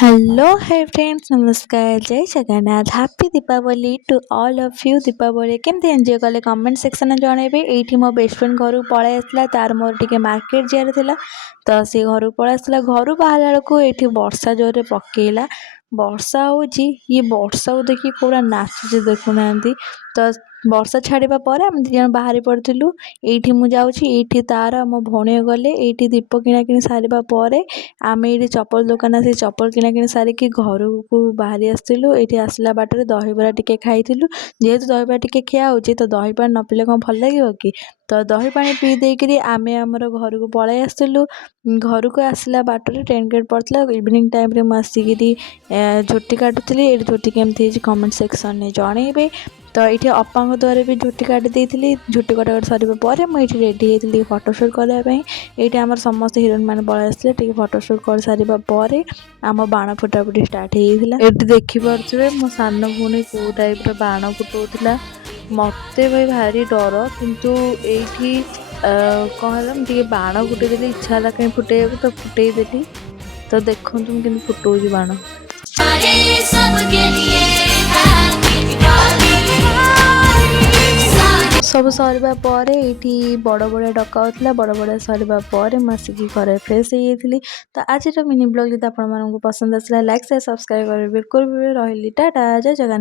Hello hi friends नमस्कार जय Jagannath happy Deepavali to all of you Deepavali केमती एंजॉय कले कमेंट सेक्शन जनइबे ये मो बेस्ट फ्रेंड घर पलि आसला तार मोर टिके मार्केट जार थिला तो सी घर पलि आसला घर बाहर बेलू ये वर्षा जोरे पकेला वर्षा होची ये वर्षा को देखिए पूरा नाचुचे देखुना तो वर्षा छाड़ा पर आम दी जन बाहरी पड़ू ये मुझे तार मो भौणी गले ये दीप किଣା कि सारा पर आम ये चप्पल दुकान आसी चप्पल किଣା कि सारिकी घर को बाहरी आसलु ये आसला बाटर दहीबरा टिके खाइलु जेहेतु दहीबरा टिके खिया हो तो दहीपा न पीले कौन भल लगे कि तो दही पानी पी देकरी आमे आमर घर को पलि आसलु घर को आसला बाटर ट्रेन गेट पड़ता इवनिंग टाइम रे आसिकी झोटी काटुली ये झोटी केमती कमेंट सेक्शन में जनइबे तो ये अप्पा द्वारा भी झोटी काटी देती झोटी कटाकट सर पर मुझे रेडी होती फटोशूट करने ये आम समस्त हिरोइन मैंने पलि आसते फटोशूट कर सारा पर आम बाण फुटाफुटी स्टार्ट होता ये देखिपे मो सान भूणी कौ टाइप बाण फुटाऊला मत भाई भारी डर किंतु ये कौन टे बाण फुटेदेली इच्छा है कहीं फुटे तो फुटेदेली तो देखो तुम कि फुटाऊँ बाण सब सरवा पर ये बड़ बड़े डका होता बड़ बड़े सरवा पर मुझे घर फ्रेश हो जाती तो आज मिनी ब्लॉग जब आपको पसंद आसला लाइक शेयर सब्सक्राइब कर बिल्कुल भी रही टाटा जय जगन्नाथ।